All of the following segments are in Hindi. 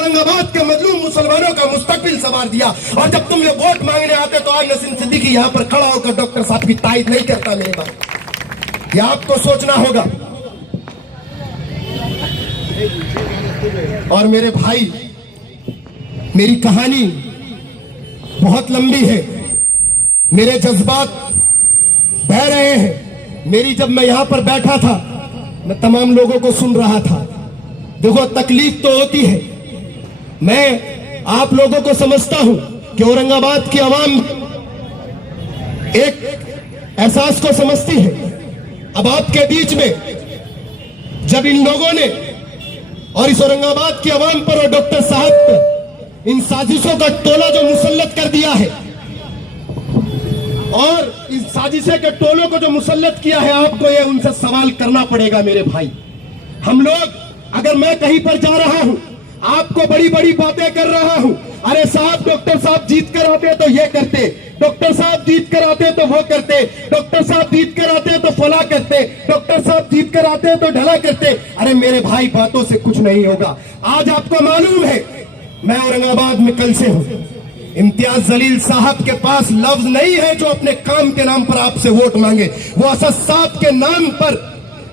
औरंगाबाद के मजलूम मुसलमानों का मुस्तकबिल संवार दिया। और जब तुम ये वोट मांगने आते तो आज नसीम सिद्दीकी यहाँ पर खड़ा होकर डॉक्टर साहब की तारीफ नहीं करता। मेरे बात ये आपको सोचना होगा। और मेरे भाई, मेरी कहानी बहुत लंबी है, मेरे जज्बात बह रहे हैं। मेरी जब मैं यहां पर बैठा था, मैं तमाम लोगों को सुन रहा था। देखो, तकलीफ तो होती है, मैं आप लोगों को समझता हूं कि औरंगाबाद की आवाम एक एहसास को समझती है। अब आपके बीच में जब इन लोगों ने और इस औरंगाबाद की आवाम पर और डॉक्टर साहब पर इन साजिशों का टोला जो मुसल्लत कर दिया है, और इस साजिशे के टोलों को जो मुसल्लत किया है, आपको ये उनसे सवाल करना पड़ेगा। मेरे भाई, हम लोग, अगर मैं कहीं पर जा रहा हूं, आपको बड़ी बड़ी बातें कर रहा हूं, अरे साहब डॉक्टर साहब जीत कर आते तो ये करते, डॉक्टर साहब जीत कर आते तो वो करते, डॉक्टर साहब जीत कर आते तो फला करते, डॉक्टर साहब जीत कर आते तो ढला करते। अरे मेरे भाई, बातों से कुछ नहीं होगा। आज आपको मालूम है, मैं औरंगाबाद में कल से हूं। इम्तियाज जलील साहब के पास लफ्ज नहीं है जो अपने काम के नाम पर आपसे वोट मांगे। वो असद साहब के नाम पर,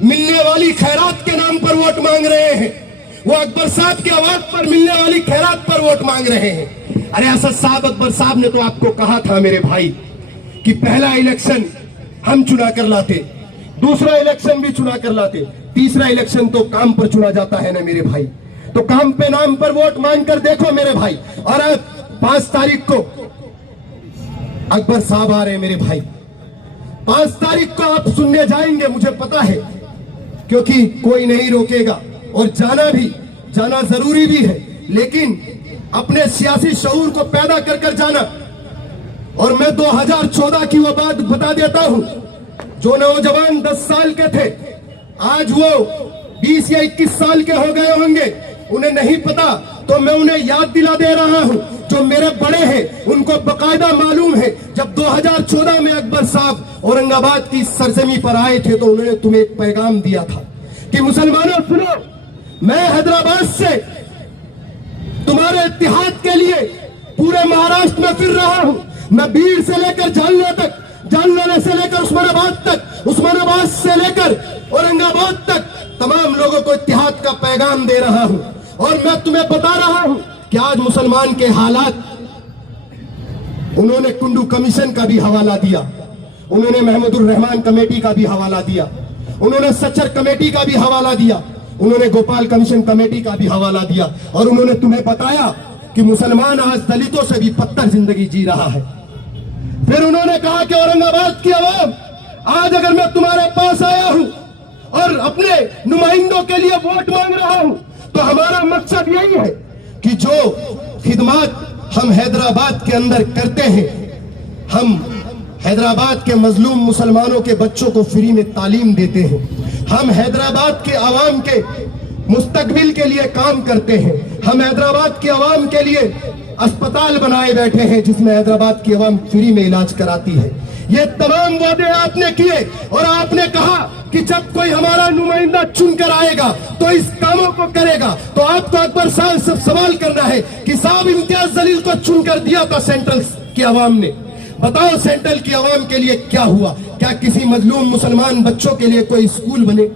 मिलने वाली खैरात के नाम पर वोट मांग रहे हैं। वो अकबर साहब की आवाज पर मिलने वाली खैरात पर वोट मांग रहे हैं। अरे असद साहब, अकबर साहब ने तो आपको कहा था मेरे भाई कि पहला इलेक्शन हम चुना कर लाते, दूसरा इलेक्शन भी चुना कर लाते, तीसरा इलेक्शन तो काम पर चुना जाता है ना मेरे भाई। तो काम पे नाम पर वोट मांग कर देखो मेरे भाई। और अब 5 तारीख को अकबर साहब आ रहे हैं मेरे भाई। 5 तारीख को आप सुनने जाएंगे, मुझे पता है, क्योंकि कोई नहीं रोकेगा। और जाना जरूरी भी है, लेकिन अपने सियासी शऊर को पैदा कर कर जाना। और मैं 2014 की वो बात बता देता हूं, जो नौजवान 10 साल के थे, आज वो 20 या 21 साल के हो गए होंगे, उन्हें नहीं पता, तो मैं उन्हें याद दिला दे रहा हूं। जो मेरे बड़े हैं उनको बकायदा मालूम है, जब 2014 में अकबर साहब औरंगाबाद की सरजमी पर आए थे तो उन्होंने तुम्हें एक पैगाम दिया था कि मुसलमानों सुनो, मैं हैदराबाद से तुम्हारे इत्तेहाद के लिए पूरे महाराष्ट्र में फिर रहा हूं। मैं बीड़ से लेकर जालना तक, जालना से लेकर उस्मानाबाद तक, उस्मानाबाद से लेकर औरंगाबाद तक तमाम लोगों को इत्तेहाद का पैगाम दे रहा हूं। और मैं तुम्हें बता रहा हूं कि आज मुसलमान के हालात, उन्होंने कुंडू कमीशन का भी हवाला दिया, उन्होंने महमूदुर रहमान कमेटी का भी हवाला दिया, उन्होंने सच्चर कमेटी का भी हवाला दिया, उन्होंने गोपाल कमीशन कमेटी का भी हवाला दिया। और उन्होंने तुम्हें बताया कि मुसलमान आज दलितों से भी बदतर जिंदगी जी रहा है। फिर उन्होंने कहा कि औरंगाबाद की आवाम, आज अगर मैं तुम्हारे पास आया हूं और अपने नुमाइंदों के लिए वोट मांग रहा हूं, तो हमारा मकसद यही है कि जो खिदमत हम हैदराबाद के अंदर करते हैं, हम हैदराबाद के मजलूम मुसलमानों के बच्चों को फ्री में तालीम देते हैं, हम हैदराबाद के आवाम के मुस्तकबिल के लिए काम करते हैं, हम हैदराबाद की आवाम के लिए अस्पताल बनाए बैठे हैं जिसमें हैदराबाद की आवाम फ्री में इलाज कराती है। ये तमाम वादे आपने किए और आपने कहा कि जब कोई हमारा नुमाइंदा चुनकर आएगा तो इस कामों को करेगा। तो आपको अकबर साहब से सवाल करना है कि साहब इम्तियाज जलील को चुनकर दिया था सेंट्रल की आवाम ने, बताओ सेंट्रल की आवाम के लिए क्या हुआ? क्या किसी मजलूम मुसलमान बच्चों के लिए कोई स्कूल बने?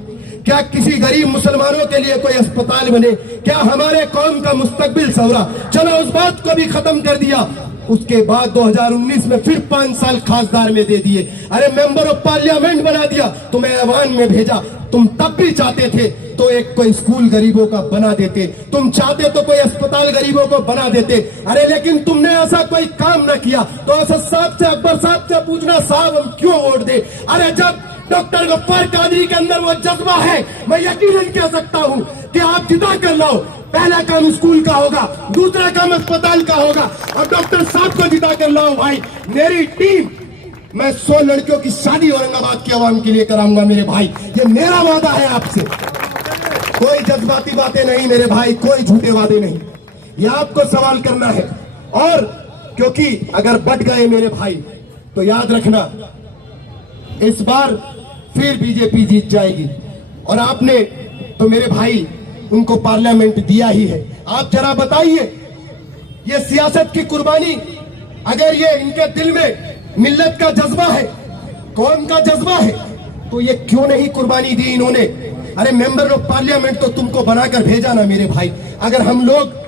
क्या किसी गरीब मुसलमानों के लिए कोई अस्पताल बने? क्या हमारे कौम का मुस्तकबिल सवरा? चलो उस बात को भी खत्म कर दिया। उसके बाद 2019 में फिर 5 साल खासदार में दे दिए। अरे मेंबर ऑफ पार्लियामेंट बना दिया, तुम्हें ऐवान में भेजा। तुम तब भी चाहते थे तो एक कोई स्कूल गरीबों का बना देते, तुम चाहते तो कोई अस्पताल गरीबों को बना देते। अरे लेकिन तुमने ऐसा कोई काम न किया। तो असद साहब से, अकबर साहब से पूछना, साहब हम क्यों वोट दे? अरे जब डॉक्टर गफ्फार कादरी के अंदर वो जज्बा है, मैं यकीनन कह सकता हूं कि आप जिता कर लाओ। पहला काम स्कूल का होगा, दूसरा काम अस्पताल का होगा, और डॉक्टर साहब को जिता कर लाओ। भाई मेरी टीम, मैं 100 लड़कियों की शादी औरंगाबाद की आवाम के लिए कराऊंगा मेरे भाई, ये मेरा वादा है आपसे। कोई जज्बाती बातें नहीं मेरे भाई, कोई झूठे वादे नहीं, ये आपको सवाल करना है। और क्योंकि अगर बट गए मेरे भाई तो याद रखना, इस बार फिर बीजेपी जीत जाएगी। और आपने तो मेरे भाई उनको पार्लियामेंट दिया ही है। आप जरा बताइए, ये सियासत की कुर्बानी, अगर ये इनके दिल में मिल्लत का जज्बा है, कौम का जज्बा है, तो ये क्यों नहीं कुर्बानी दी इन्होंने? अरे मेंबर ऑफ पार्लियामेंट तो तुमको बनाकर भेजा ना मेरे भाई। अगर हम लोग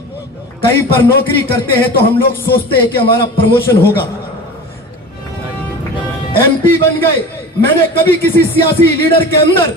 कहीं पर नौकरी करते हैं तो हम लोग सोचते हैं कि हमारा प्रमोशन होगा। एमपी बन गए, मैंने कभी किसी सियासी लीडर के अंदर,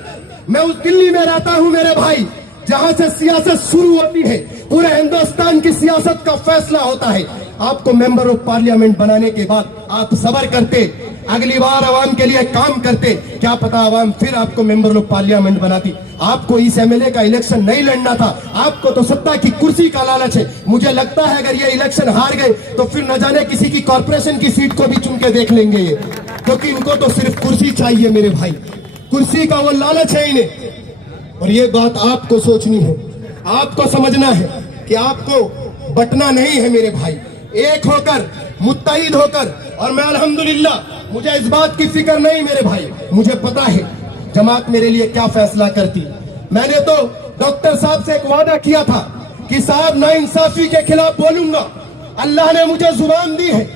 मैं उस दिल्ली में रहता हूं मेरे भाई, जहां से सियासत शुरू होती है, पूरे हिंदुस्तान की सियासत का फैसला होता है। आपको मेंबर ऑफ पार्लियामेंट बनाने के बाद आप सब्र करते, अगली बार आवाम के लिए काम करते, क्या पता आवाम फिर आपको मेंबर ऑफ पार्लियामेंट बनाती। आपको इस एमएलए का इलेक्शन नहीं लड़ना था, आपको तो सत्ता की कुर्सी का लालच है। मुझे लगता है अगर ये इलेक्शन हार गए तो फिर न जाने किसी की कॉर्पोरेशन की सीट को भी चुन के देख लेंगे ये, क्योंकि इनको तो सिर्फ कुर्सी चाहिए मेरे भाई, कुर्सी का वो लालच है इन्हें। और ये बात आपको सोचनी है, आपको समझना है कि आपको बटना नहीं है मेरे भाई, एक होकर, मुत्तहिद होकर। और मैं अल्हम्दुलिल्लाह, मुझे इस बात की फिक्र नहीं मेरे भाई, मुझे पता है जमात मेरे लिए क्या फैसला करती। मैंने तो डॉक्टर साहब से एक वादा किया था कि साहब नाइंसाफी के खिलाफ बोलूंगा, अल्लाह ने मुझे जुबान दी है,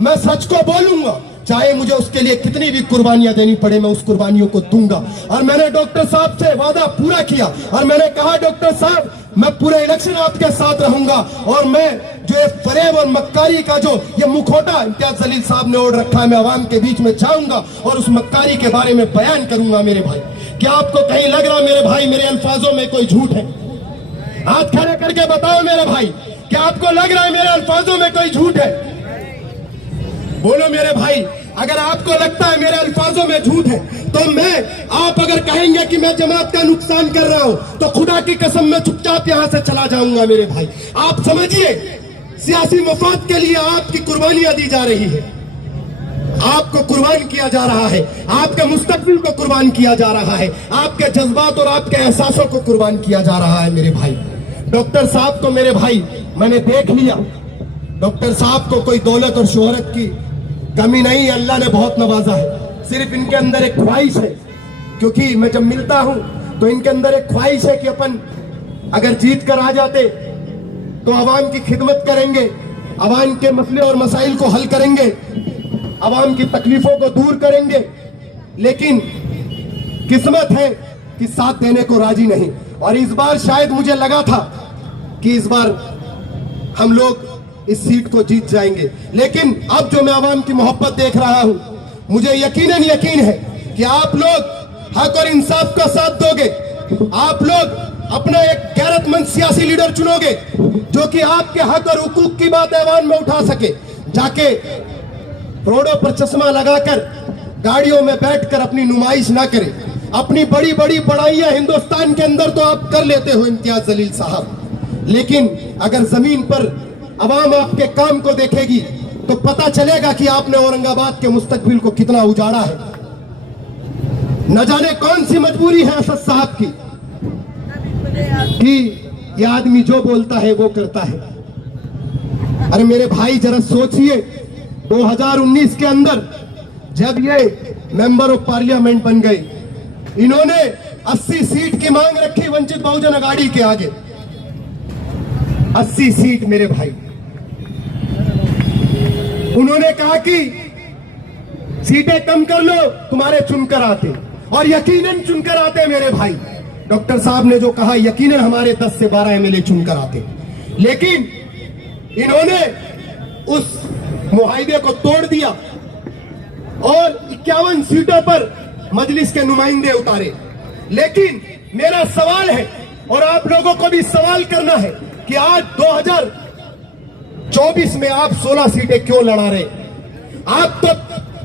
मैं सच को बोलूंगा, चाहे मुझे उसके लिए कितनी भी कुर्बानियां देनी पड़े, मैं उस कुर्बानियों को दूंगा। और मैंने डॉक्टर साहब से वादा पूरा किया और मैंने कहा डॉक्टर साहब मैं पूरे इलेक्शन आपके साथ रहूंगा और मैं जो फरेब और मक्कारी का जो ये मुखौटा इम्तियाज जलील साहब ने ओढ़ रखा है, मैं आवाम के बीच में जाऊंगा और उस मक्कारी के बारे में बयान करूंगा मेरे भाई। क्या आपको कहीं लग रहा मेरे भाई मेरे अल्फाजों में कोई झूठ है? हाथ खड़े करके बताओ मेरे भाई, क्या आपको लग रहा है मेरे अल्फाजों में कोई झूठ है? बोलो मेरे भाई, अगर आपको लगता है मेरे अल्फाजों में झूठ है तो आप अगर कहेंगे कि मैं जमात का नुकसान कर रहा हूं तो खुदा की कसम में चुपचाप यहां से चला जाऊंगा मेरे भाई। आप समझिए, सियासी मफाद के लिए आपकी कुर्बानियां दी जा रही है, आपको कुर्बान किया जा रहा है, आपके मुस्तकबिल को कुर्बान किया जा रहा है, आपके जज्बात और आपके एहसासों को कुर्बान किया जा रहा है मेरे भाई। डॉक्टर साहब को मेरे भाई मैंने देख लिया, डॉक्टर साहब को कोई दौलत और शोहरत की कमी नहीं, अल्लाह ने बहुत नवाजा है। सिर्फ इनके अंदर एक ख्वाहिश है, क्योंकि मैं जब मिलता हूं तो इनके अंदर एक ख्वाहिश है कि अपन अगर जीत कर आ जाते तो आवाम की खिदमत करेंगे, आवाम के मसले और मसाइल को हल करेंगे, आवाम की तकलीफों को दूर करेंगे। लेकिन किस्मत है कि साथ देने को राजी नहीं। और इस बार शायद मुझे लगा था कि इस बार हम लोग इस सीट को जीत जाएंगे, लेकिन अब जो मैं आवाम की मोहब्बत देख रहा हूं, मुझे यकीन है कि आप लोग हक और इंसाफ का साथ दोगे। आप लोग अपना एक गैरतमंद सियासी लीडर चुनोगे जो कि आपके हक और हुकूक की बात ऐवान में उठा सके, जाके रोडों पर चश्मा लगाकर गाड़ियों में बैठकर अपनी नुमाइश ना करे। अपनी बड़ी बड़ी बड़ाइयां हिंदुस्तान के अंदर तो आप कर लेते हो इम्तियाज जलील साहब, लेकिन अगर जमीन पर अवाम आपके काम को देखेगी तो पता चलेगा कि आपने औरंगाबाद के मुस्तकबिल को कितना उजाड़ा है। न जाने कौन सी मजबूरी है असद साहब की कि ये आदमी जो बोलता है वो करता है। अरे मेरे भाई जरा सोचिए, 2019 के अंदर जब ये मेंबर ऑफ पार्लियामेंट बन गए, इन्होंने 80 सीट की मांग रखी वंचित बहुजन अघाड़ी के आगे। 80 सीट मेरे भाई, उन्होंने कहा कि सीटें कम कर लो, तुम्हारे चुनकर आते, और यकीनन चुनकर आते मेरे भाई। डॉक्टर साहब ने जो कहा, यकीनन हमारे 10 से 12 एमएलए चुनकर आते, लेकिन इन्होंने उस मुआहिदे को तोड़ दिया और 51 सीटों पर मजलिस के नुमाइंदे उतारे। लेकिन मेरा सवाल है और आप लोगों को भी सवाल करना है कि आज 2024 में आप 16 सीटें क्यों लड़ा रहे? आप तो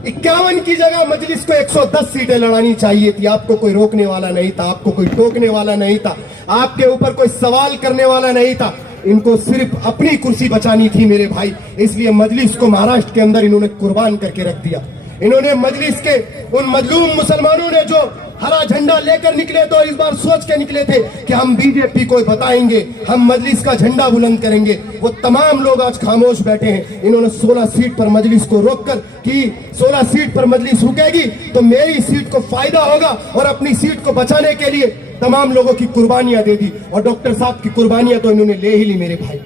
51 की जगह मजलिस को 110 सीटें लड़ानी चाहिए थी। आपको कोई रोकने वाला नहीं था, आपको कोई टोकने वाला नहीं था, आपके ऊपर कोई सवाल करने वाला नहीं था। इनको सिर्फ अपनी कुर्सी बचानी थी मेरे भाई, इसलिए मजलिस को महाराष्ट्र के अंदर इन्होंने कुर्बान करके रख दिया। इन्होंने मजलिस के उन मजलूम मुसलमानों ने जो हरा झंडा लेकर निकले तो इस बार सोच के निकले थे कि हम बीजेपी को बताएंगे, हम मजलिस का झंडा बुलंद करेंगे, वो तमाम लोग आज खामोश बैठे हैं। इन्होंने 16 सीट पर मजलिस को रोककर कि 16 सीट पर मजलिस रुकेगी तो मेरी सीट को फायदा होगा, और अपनी सीट को बचाने के लिए तमाम लोगों की कुर्बानियां दे दी, और डॉक्टर साहब की कुर्बानियां तो इन्होंने ले ही ली मेरे भाई।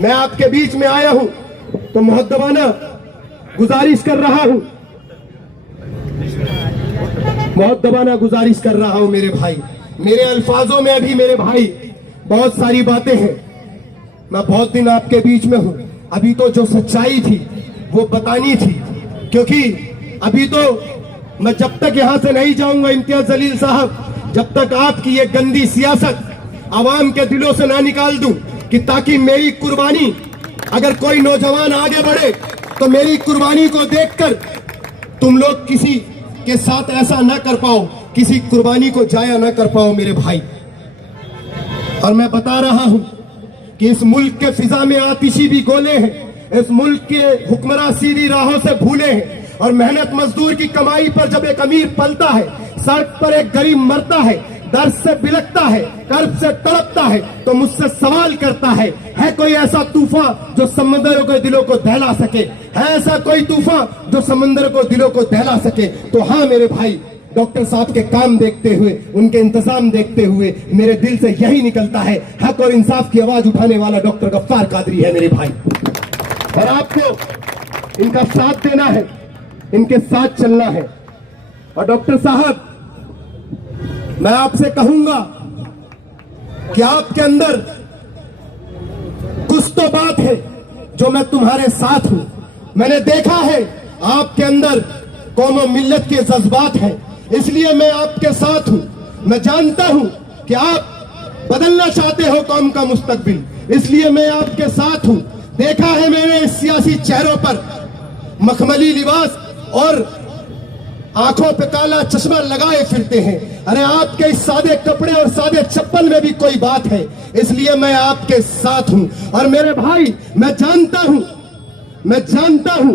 मैं आपके बीच में आया हूं तो मुहद्दबाना गुजारिश कर रहा हूं, मुहद्दबाना गुजारिश कर रहा हूं मेरे भाई। मेरे अल्फाजों में अभी मेरे भाई बहुत सारी बातें हैं, मैं बहुत दिन आपके बीच में हूं। अभी तो जो सच्चाई थी वो बतानी थी, क्योंकि अभी तो मैं जब तक यहां से नहीं जाऊंगा इम्तियाज जलील साहब, जब तक आपकी ये गंदी सियासत आवाम के दिलों से ना निकाल दूं, कि ताकि मेरी कुर्बानी, अगर कोई नौजवान आगे बढ़े तो मेरी कुर्बानी को देखकर तुम लोग किसी के साथ ऐसा ना कर पाओ, किसी कुर्बानी को जाया ना कर पाओ मेरे भाई। और मैं बता रहा हूं कि इस मुल्क के फिजा में आतिशी भी गोले हैं, इस मुल्क के हुक्मरान सीधी राहों से भूले हैं, और मेहनत मजदूर की कमाई पर जब एक अमीर पलता है, सड़क पर एक गरीब मरता है, दर्द से बिलखता है, कर्ब से तड़पता है, तो मुझसे सवाल करता है कोई ऐसा तूफान जो समंदरों के दिलों को दहला सके? है ऐसा कोई तूफान जो समंदर को दिलों को दहला सके? तो हाँ मेरे भाई, डॉक्टर साहब के काम देखते हुए, उनके इंतजाम देखते हुए मेरे दिल से यही निकलता है, हक और इंसाफ की आवाज उठाने वाला डॉक्टर गफ्फार कादरी है मेरे भाई। और आपको इनका साथ देना है, इनके साथ चलना है। और डॉक्टर साहब, मैं आपसे कहूंगा कि आपके अंदर कुछ तो बात है जो मैं तुम्हारे साथ हूं। मैंने देखा है आपके अंदर कौम और मिल्लत के जज्बात हैं, इसलिए मैं आपके साथ हूं। मैं जानता हूं कि आप बदलना चाहते हो कौम का मुस्तकबिल, इसलिए मैं आपके साथ हूं। देखा है मैंने इस सियासी चेहरों पर मखमली लिबास और आंखों पे काला चश्मा लगाए फिरते हैं। अरे आपके इस सादे कपड़े और सादे चप्पल में भी कोई बात है, इसलिए मैं आपके साथ हूं। और मेरे भाई, मैं जानता हूं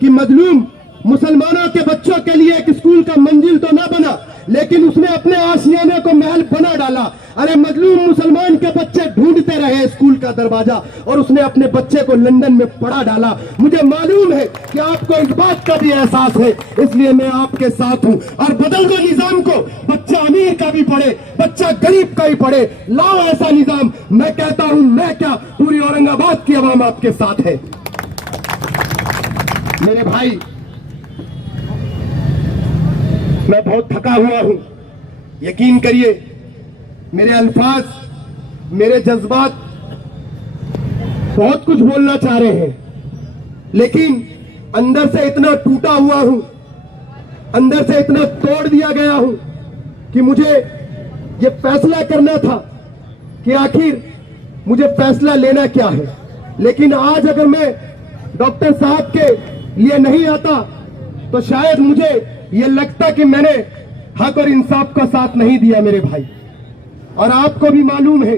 कि मजलूम मुसलमानों के बच्चों के लिए एक स्कूल का मंजिल तो ना बना, लेकिन उसने अपने आशियाने को महल बना डाला। अरे मजलूम मुसलमान के बच्चे ढूंढते रहे स्कूल का दरवाजा, और उसने अपने बच्चे को लंदन में पढ़ा डाला। मुझे मालूम है कि आपको इस बात का भी एहसास है, इसलिए मैं आपके साथ हूं। और बदल दो निजाम को, बच्चा अमीर का भी पढ़े, बच्चा गरीब का भी पढ़े, लाओ ऐसा निजाम। मैं कहता हूं, मैं क्या, पूरी औरंगाबाद की आवाम आपके साथ है मेरे भाई। मैं बहुत थका हुआ हूं, यकीन करिए, मेरे अल्फाज, मेरे जज्बात बहुत कुछ बोलना चाह रहे हैं, लेकिन अंदर से इतना टूटा हुआ हूं, अंदर से इतना तोड़ दिया गया हूं कि मुझे ये फैसला करना था कि आखिर मुझे फैसला लेना क्या है। लेकिन आज अगर मैं डॉक्टर साहब के लिए नहीं आता तो शायद मुझे ये लगता कि मैंने हक और इंसाफ का साथ नहीं दिया मेरे भाई। और आपको भी मालूम है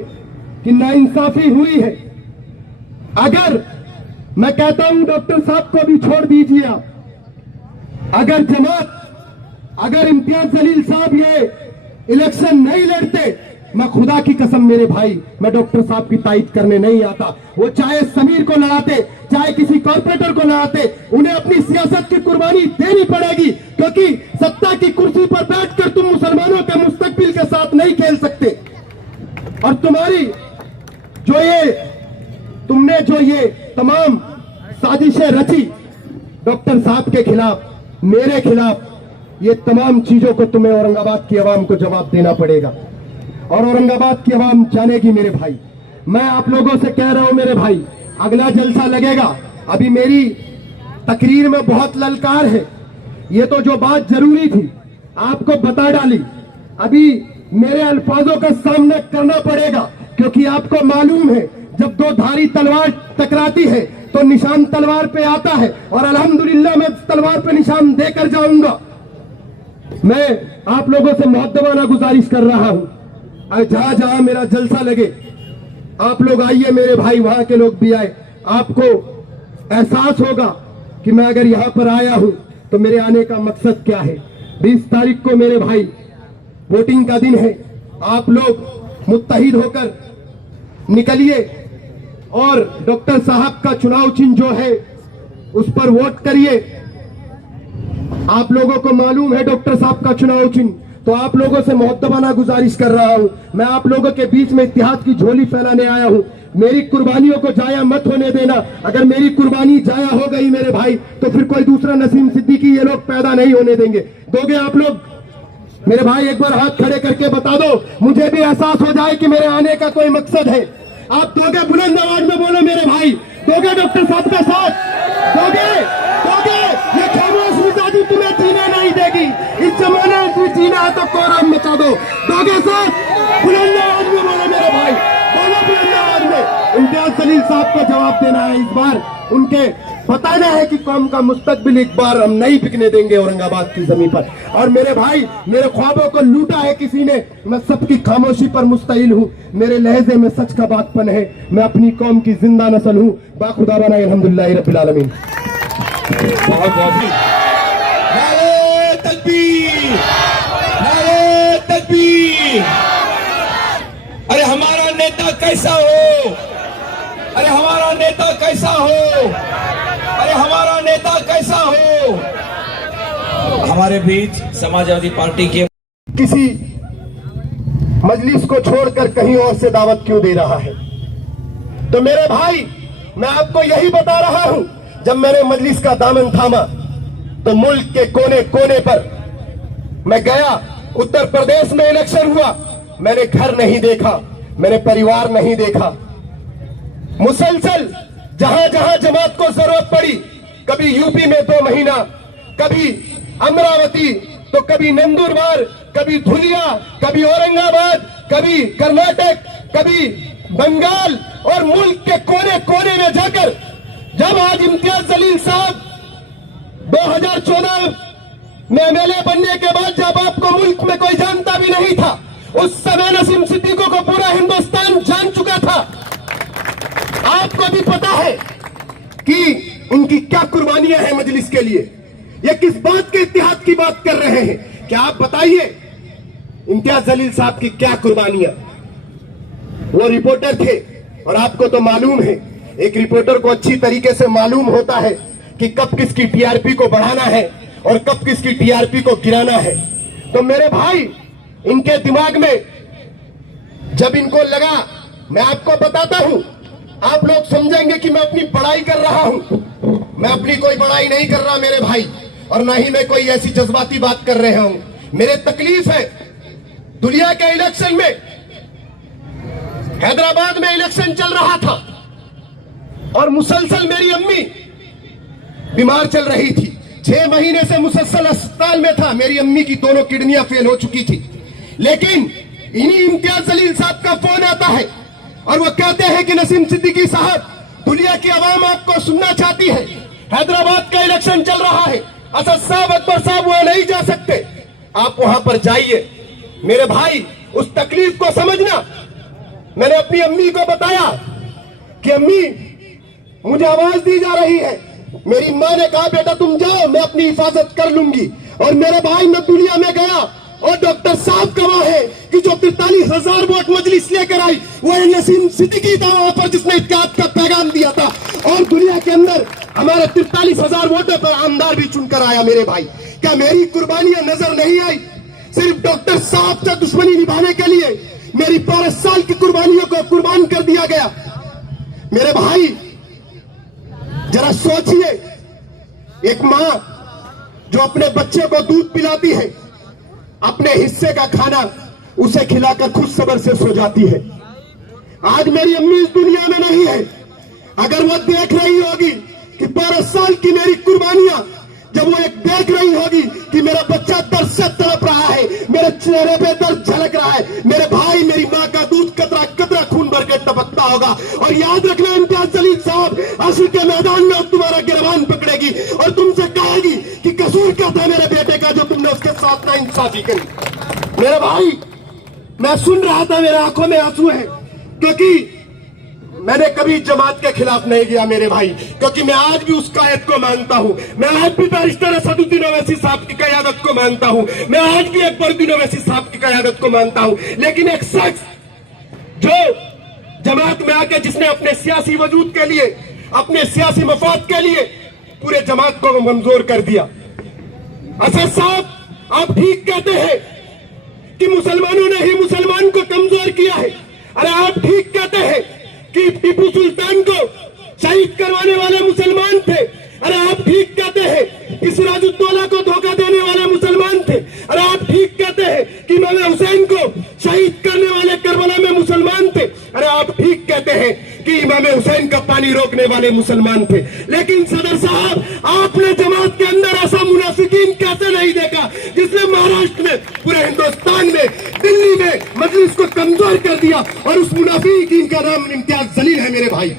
कि नाइंसाफी हुई है। अगर मैं कहता हूं डॉक्टर साहब को भी छोड़ दीजिए आप, अगर जमात, अगर इम्तियाज जलील साहब ये इलेक्शन नहीं लड़ते, मैं खुदा की कसम मेरे भाई, मैं डॉक्टर साहब की तारीफ करने नहीं आता। वो चाहे समीर को लड़ाते, चाहे किसी कॉर्पोरेटर को लड़ाते, उन्हें अपनी सियासत की कुर्बानी देनी पड़ेगी, क्योंकि सत्ता की कुर्सी पर बैठकर तुम मुसलमानों के मुस्तकबिल के साथ नहीं खेल सकते। और तुमने जो ये तमाम साजिशें रची डॉक्टर साहब के खिलाफ, मेरे खिलाफ, ये तमाम चीजों को तुम्हें औरंगाबाद की आवाम को जवाब देना पड़ेगा, और औरंगाबाद की आवाम जानेगी मेरे भाई। मैं आप लोगों से कह रहा हूं मेरे भाई, अगला जलसा लगेगा। अभी मेरी तकरीर में बहुत ललकार है, ये तो जो बात जरूरी थी आपको बता डाली। अभी मेरे अल्फाजों का सामना करना पड़ेगा, क्योंकि आपको मालूम है जब दो धारी तलवार टकराती है तो निशान तलवार पे आता है, और अल्हम्दुलिल्लाह मैं तलवार पे निशान देकर जाऊंगा। मैं आप लोगों से मुहद्दबाना गुजारिश कर रहा हूं, जहां जहां मेरा जलसा लगे आप लोग आइए मेरे भाई, वहां के लोग भी आए। आपको एहसास होगा कि मैं अगर यहां पर आया हूं तो मेरे आने का मकसद क्या है। 20 तारीख को मेरे भाई वोटिंग का दिन है, आप लोग मुत्तहिद होकर निकलिए और डॉक्टर साहब का चुनाव चिन्ह जो है उस पर वोट करिए। आप लोगों को मालूम है डॉक्टर साहब का चुनाव चिन्ह तो आप लोगों से मुहब्बताना गुजारिश कर रहा हूं, मैं आप लोगों के बीच में इत्तेहाद की झोली फैलाने आया हूं। मेरी कुर्बानियों को जाया मत होने देना। अगर मेरी कुर्बानी जाया हो गई मेरे भाई, तो फिर कोई दूसरा नसीम सिद्दीकी ये लोग पैदा नहीं होने देंगे। दोगे आप लोग? मेरे भाई एक बार हाथ खड़े करके बता दो, मुझे भी एहसास हो जाए कि मेरे आने का कोई मकसद है। आप दोगे? बुलंद आवाज में बोलो मेरे भाई, दोगे डॉक्टर साहब का साथ? दोगे? दोगे? ये खामोश मिजाजी तुम्हें जीने नहीं देगी। इस जमाने में जीना है तो कोरम मचा दो। दोगे साथ? बुलंद आवाज में बोलो मेरे भाई, बोलो बुलंद आवाज में। इम्तियाज जलील साहब को जवाब देना है इस बार। उनके बताना है कि कौम का मुस्तकबिल एक बार हम नहीं बिकने देंगे औरंगाबाद की जमीन पर। और मेरे भाई, मेरे ख्वाबों को लूटा है किसी ने, मैं सबकी खामोशी पर मुस्तइल हूँ। मेरे लहजे में सच का बातपन है, मैं अपनी कौम की जिंदा नस्ल हूँ। बाखुदा बना अल्हम्दुलिल्लाह रब्बिल आलमीन। बहुत बहुत नारे तकबीर, नारे तकबीर। अरे हमारा नेता कैसा हो, अरे हमारा नेता कैसा हो, अरे हमारा नेता कैसा हो। हमारे बीच समाजवादी पार्टी के किसी मजलिस को छोड़कर कहीं और से दावत क्यों दे रहा है? तो मेरे भाई, मैं आपको यही बता रहा हूं, जब मैंने मजलिस का दामन थामा तो मुल्क के कोने कोने पर मैं गया। उत्तर प्रदेश में इलेक्शन हुआ, मैंने घर नहीं देखा, मैंने परिवार नहीं देखा। मुसलसल जहां जहां जमात को जरूरत पड़ी, कभी यूपी में 2 महीना, कभी अमरावती, तो कभी नंदुरबार, कभी धुलिया, कभी औरंगाबाद, कभी कर्नाटक, कभी बंगाल, और मुल्क के कोने कोने में जाकर जब आज इम्तियाज जलील साहब 2014 में एमएलए बनने के बाद जब आपको मुल्क में कोई जानता भी नहीं था, उस समय नसीम सिद्दीकी को पूरा हिंदुस्तान जान चुका था। आपको भी पता है कि उनकी क्या कुर्बानियां हैं मजलिस के लिए। ये किस बात के इत्तेहाद की बात कर रहे हैं? क्या आप बताइए इम्तियाज जलील साहब की क्या कुर्बानियां। वो रिपोर्टर थे, और आपको तो मालूम है, एक रिपोर्टर को अच्छी तरीके से मालूम होता है कि कब किसकी टीआरपी को बढ़ाना है और कब किसकी टीआरपी को गिराना है। तो मेरे भाई, इनके दिमाग में जब इनको लगा, मैं आपको बताता हूं, आप लोग समझेंगे कि मैं अपनी बड़ाई कर रहा हूं। मैं अपनी कोई बड़ाई नहीं कर रहा मेरे भाई, और ना ही मैं कोई ऐसी जज्बाती बात कर रहे हूं। मेरे तकलीफ है, दुनिया के इलेक्शन में, हैदराबाद में इलेक्शन चल रहा था और मुसलसल मेरी अम्मी बीमार चल रही थी। 6 महीने से मुसलसल अस्पताल में था। मेरी अम्मी की दोनों किडनियां फेल हो चुकी थी। लेकिन इन्हीं इम्तियाज जलील साहब का फोन आता है और वो कहते हैं कि नसीम सिद्दीकी साहब, दुनिया की आवाम आपको सुनना चाहती है, हैदराबाद का इलेक्शन चल रहा है, असद साहब, अकबर साहब वहां नहीं जा सकते, आप वहां पर जाइए। मेरे भाई, उस तकलीफ को समझना। मैंने अपनी अम्मी को बताया कि अम्मी, मुझे आवाज दी जा रही है। मेरी मां ने कहा, बेटा तुम जाओ, मैं अपनी हिफाजत कर लूंगी। और मेरे भाई, मैं दुनिया में गया और डॉक्टर साहब गवाह है कि जो 43,000 वोट मजलिस लेकर आई, वो नसीम सिद्दीकी था वहां पर, जिसने इत्तेहाद का पैगाम दिया था। और दुनिया के अंदर हमारे 43,000 वोटों पर आमदार भी चुनकर आया। मेरे भाई, क्या मेरी कुर्बानियां नजर नहीं आई? सिर्फ डॉक्टर साहब से दुश्मनी निभाने के लिए मेरी 12 साल की कुर्बानियों को कुर्बान कर दिया गया। मेरे भाई, जरा सोचिए, एक मां जो अपने बच्चे को दूध पिलाती है, अपने हिस्से का खाना उसे खिलाकर खुद सब्र से सो जाती है। आज मेरी अम्मी इस दुनिया में नहीं है। अगर वो देख रही होगी कि 12 साल की मेरी कुर्बानियां, जब वो एक देख रही होगी कि मेरा बच्चा दर्द से तड़प रहा है, मेरे चेहरे पे दर्द झलक रहा है, मेरे भाई, मेरी मां का दूध कतरा कतरा खून भर के टपकता होगा। और याद रखना इम्तियाज जलील साहब, असर के मैदान में तुम्हारा गिरबान पकड़ेगी और तुमसे कहेगी कि कसूर क्या था मेरे बेटे का जो तुमने उसके साथ नाइंसाफी करी। मेरे भाई, मैं सुन रहा था, मेरे आंखों में आंसू है, क्योंकि मैंने कभी जमात के खिलाफ नहीं गया मेरे भाई, क्योंकि मैं आज भी उस कायद को मानता हूं। मैं आज भी बैरिस्टर असदुद्दीन ओवैसी साहब की क़यादत को मानता हूं। मैं आज भी अकबरुद्दीन ओवैसी साहब की क़यादत को मानता हूं। लेकिन एक शख्स जो जमात में आके, जिसने अपने सियासी वजूद के लिए, अपने सियासी मफाद के लिए पूरे जमात को कमजोर कर दिया। असद साहब, आप ठीक कहते हैं, कि मुसलमानों ने ही मुसलमान को कमजोर किया है। अरे आप ठीक कहते हैं कि टीपू सुल्तान को शहीद करवाने वाले मुसलमान थे। अरे आप ठीक कहते हैं कि सिराजुद्दौला को धोखा देने वाले मुसलमान थे। अरे आप ठीक कहते हैं कि इमाम हुसैन को शहीद करने वाले करबला में मुसलमान थे। अरे आप ठीक कहते हैं कि इमाम हुसैन का पानी रोकने वाले मुसलमान थे। लेकिन सदर साहब, आपने जमात के अंदर ऐसा मुनाफिकीन कैसे नहीं देखा जिसने महाराष्ट्र में, पूरे हिंदुस्तान में, दिल्ली में मजलिस को कमजोर कर दिया। और उस मुनाफिकीन का नाम इम्तियाज जलील है मेरे भाई।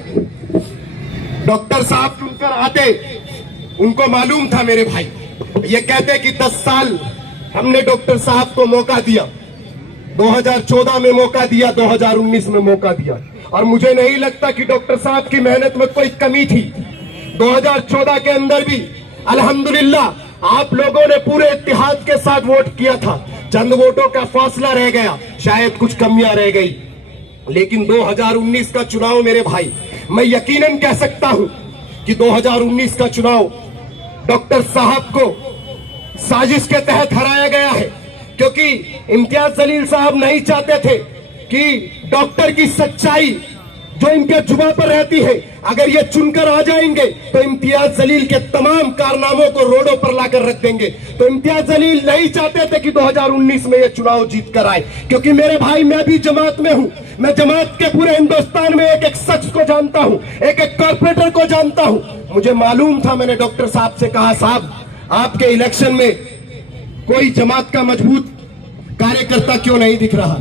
डॉक्टर साहब चुनकर आते, उनको मालूम था मेरे भाई, ये कहते कि 10 साल हमने डॉक्टर साहब को मौका दिया, 2014 में मौका दिया, 2019 में मौका दिया। और मुझे नहीं लगता कि डॉक्टर साहब की मेहनत में कोई कमी थी। 2014 के अंदर भी अल्हम्दुलिल्लाह आप लोगों ने पूरे इत्तेहाद के साथ वोट किया था। चंद वोटों का फासला रह गया, शायद कुछ कमियां रह गई, लेकिन 2019 का चुनाव मेरे भाई, मैं यकीनन कह सकता हूं कि 2019 का चुनाव डॉक्टर साहब को साजिश के तहत हराया गया है। क्योंकि इम्तियाज जलील साहब नहीं चाहते थे कि डॉक्टर की सच्चाई जो इनके जुबान पर रहती है, अगर ये चुनकर आ जाएंगे तो इम्तियाज जलील के तमाम कारनामों को रोडों पर लाकर रख देंगे। तो इम्तियाज जलील नहीं चाहते थे कि 2019 में ये चुनाव जीत कर आए। क्योंकि मेरे भाई, मैं भी जमात में हूं, मैं जमात के पूरे हिंदुस्तान में एक एक शख्स को जानता हूं, एक एक कॉर्पोरेटर को जानता हूं। मुझे मालूम था, मैंने डॉक्टर साहब से कहा, साहब आपके इलेक्शन में कोई जमात का मजबूत कार्यकर्ता क्यों नहीं दिख रहा?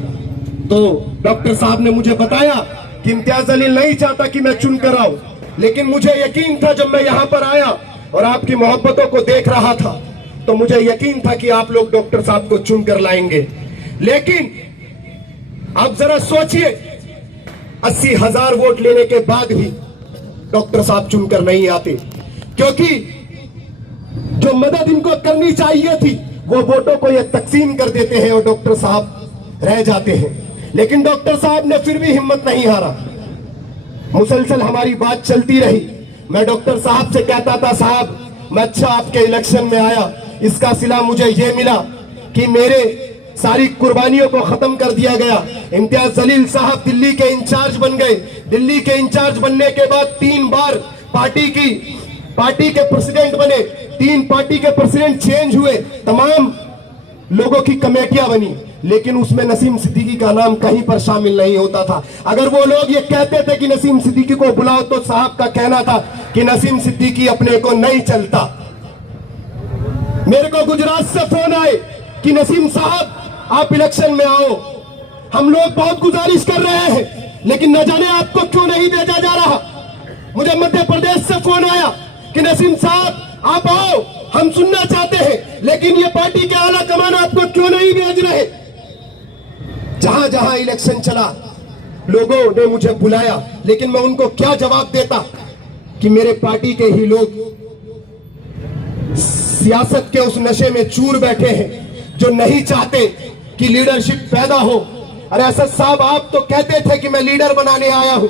तो डॉक्टर साहब ने मुझे बताया कि इम्तियाज जलील नहीं चाहता कि मैं चुनकर आऊं। लेकिन मुझे यकीन था, जब मैं यहां पर आया और आपकी मोहब्बतों को देख रहा था, तो मुझे यकीन था कि आप लोग डॉक्टर साहब को चुनकर लाएंगे। लेकिन आप जरा सोचिए, 80,000 वोट लेने के बाद भी डॉक्टर साहब चुनकर नहीं आते। क्योंकि जो मदद इनको करनी चाहिए थी, वो वोटों को ये तकसीम कर देते हैं और डॉक्टर साहब रह जाते हैं। लेकिन डॉक्टर साहब ने फिर भी हिम्मत नहीं हारा, मुसलसल हमारी बात चलती रही। मैं डॉक्टर साहब से कहता था, साहब मैं अच्छा आपके इलेक्शन में आया, इसका सिला मुझे ये मिला कि मेरे सारी कुर्बानियों को खत्म कर दिया गया। इम्तियाज जलील साहब दिल्ली के इंचार्ज बन गए। दिल्ली के इंचार्ज बनने के बाद 3 बार पार्टी के प्रेसिडेंट बने, 3 पार्टी के प्रेसिडेंट चेंज हुए, तमाम लोगों की कमेटियां बनी, लेकिन उसमें नसीम सिद्दीकी का नाम कहीं पर शामिल नहीं होता था। अगर वो लोग ये कहते थे कि नसीम सिद्दीकी को बुलाओ, तो साहब का कहना था कि नसीम सिद्दीकी अपने को नहीं चलता। मेरे को गुजरात से फोन आए कि नसीम साहब आप इलेक्शन में आओ, हम लोग बहुत गुजारिश कर रहे हैं, लेकिन न जाने आपको क्यों नहीं भेजा जा रहा। मुझे मध्य प्रदेश से फोन आया कि नसीम साहब आप आओ, हम सुनना चाहते हैं, लेकिन ये पार्टी के आला कमान आपको क्यों नहीं भेज रहे। जहां जहां इलेक्शन चला, लोगों ने मुझे बुलाया, लेकिन मैं उनको क्या जवाब देता कि मेरे पार्टी के ही लोग सियासत के उस नशे में चूर बैठे हैं जो नहीं चाहते कि लीडरशिप पैदा हो। अरे असद साहब, आप तो कहते थे कि मैं लीडर बनाने आया हूं,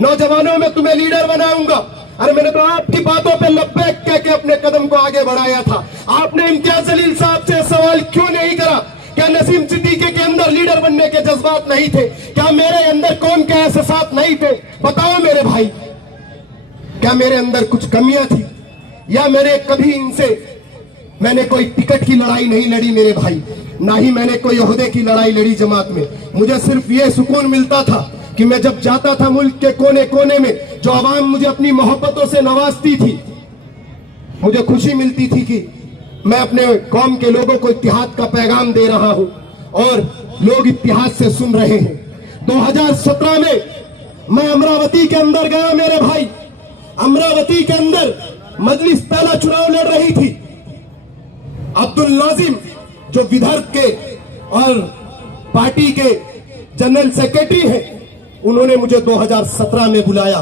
नौजवानों में तुम्हें लीडर बनाऊंगा। अरे मैंने तो आपकी बातों पे लब्बैक कह के अपने कदम को आगे बढ़ाया था। आपने इम्तियाज जलील साहब से सवाल क्यों नहीं करा? क्या नसीम सिद्दीकी के अंदर लीडर बनने के जज्बात नहीं थे? क्या मेरे अंदर कौन के एहसास नहीं थे? बताओ मेरे भाई, क्या मेरे अंदर कुछ कमियां थी? या मैंने कोई टिकट की लड़ाई नहीं लड़ी मेरे भाई, ना ही मैंने कोई ओहदे की लड़ाई लड़ी जमात में। मुझे सिर्फ ये सुकून मिलता था कि मैं जब जाता था मुल्क के कोने कोने में, जो आवाम मुझे अपनी मोहब्बतों से नवाजती थी, मुझे खुशी मिलती थी कि मैं अपने कौम के लोगों को इत्तेहाद का पैगाम दे रहा हूं और लोग इत्तेहाद से सुन रहे हैं। 2017 में मैं अमरावती के अंदर गया मेरे भाई। अमरावती के अंदर मजलिस पहला चुनाव लड़ रही थी। अब्दुल नाजिम जो विदर्भ के और पार्टी के जनरल सेक्रेटरी हैं, उन्होंने मुझे 2017 में बुलाया।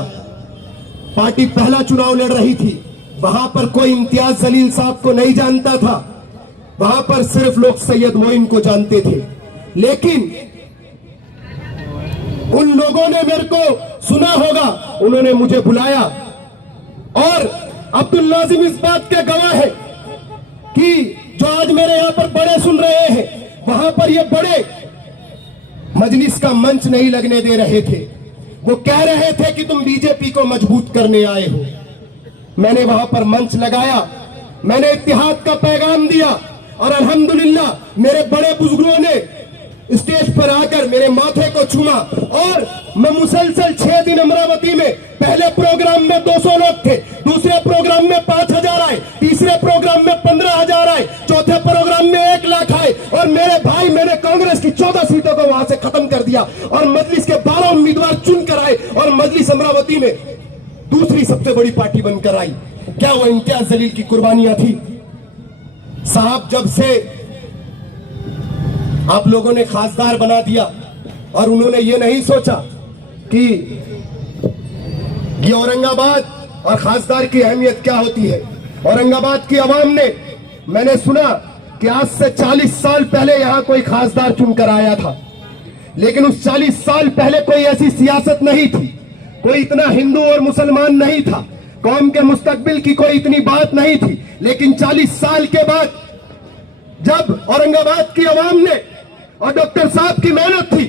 पार्टी पहला चुनाव लड़ रही थी। वहां पर कोई इम्तियाज जलील साहब को नहीं जानता था, वहां पर सिर्फ लोग सैयद मोइन को जानते थे। लेकिन उन लोगों ने मेरे को सुना होगा, उन्होंने मुझे बुलाया। और अब्दुल नाजिम इस बात के गवाह है कि जो आज मेरे यहां पर बड़े सुन रहे हैं, वहां पर ये बड़े मजलिस का मंच नहीं लगने दे रहे थे। वो कह रहे थे कि तुम बीजेपी को मजबूत करने आए हो। मैंने वहां पर मंच लगाया, मैंने इत्तेहाद का पैगाम दिया और अल्हम्दुलिल्लाह मेरे बड़े बुजुर्गों ने स्टेज पर आकर मेरे माथे को छूमा और मैं मुसलसल 6 दिन अमरावती में, पहले प्रोग्राम में 200 लोग थे, दूसरे प्रोग्राम में 5000 आए, तीसरे प्रोग्राम में 15,000 आए, चौथे प्रोग्राम में 1 लाख आए। और मेरे भाई, मैंने कांग्रेस की 14 सीटों को वहां से खत्म कर दिया और मजलिस के 12 उम्मीदवार चुनकर आए और मजलिस अमरावती में दूसरी सबसे बड़ी पार्टी बनकर आई। क्या वो इम्तियाज जलील की कुर्बानियां थी? साहब, जब से आप लोगों ने खासदार बना दिया और उन्होंने ये नहीं सोचा कि ये औरंगाबाद और खासदार की अहमियत क्या होती है। औरंगाबाद की आवाम ने, मैंने सुना कि आज से 40 साल पहले यहां कोई खासदार चुनकर आया था, लेकिन उस 40 साल पहले कोई ऐसी सियासत नहीं थी, कोई इतना हिंदू और मुसलमान नहीं था, कौम के मुस्तकबिल की कोई इतनी बात नहीं थी। लेकिन 40 साल के बाद जब औरंगाबाद की आवाम ने और डॉक्टर साहब की मेहनत थी,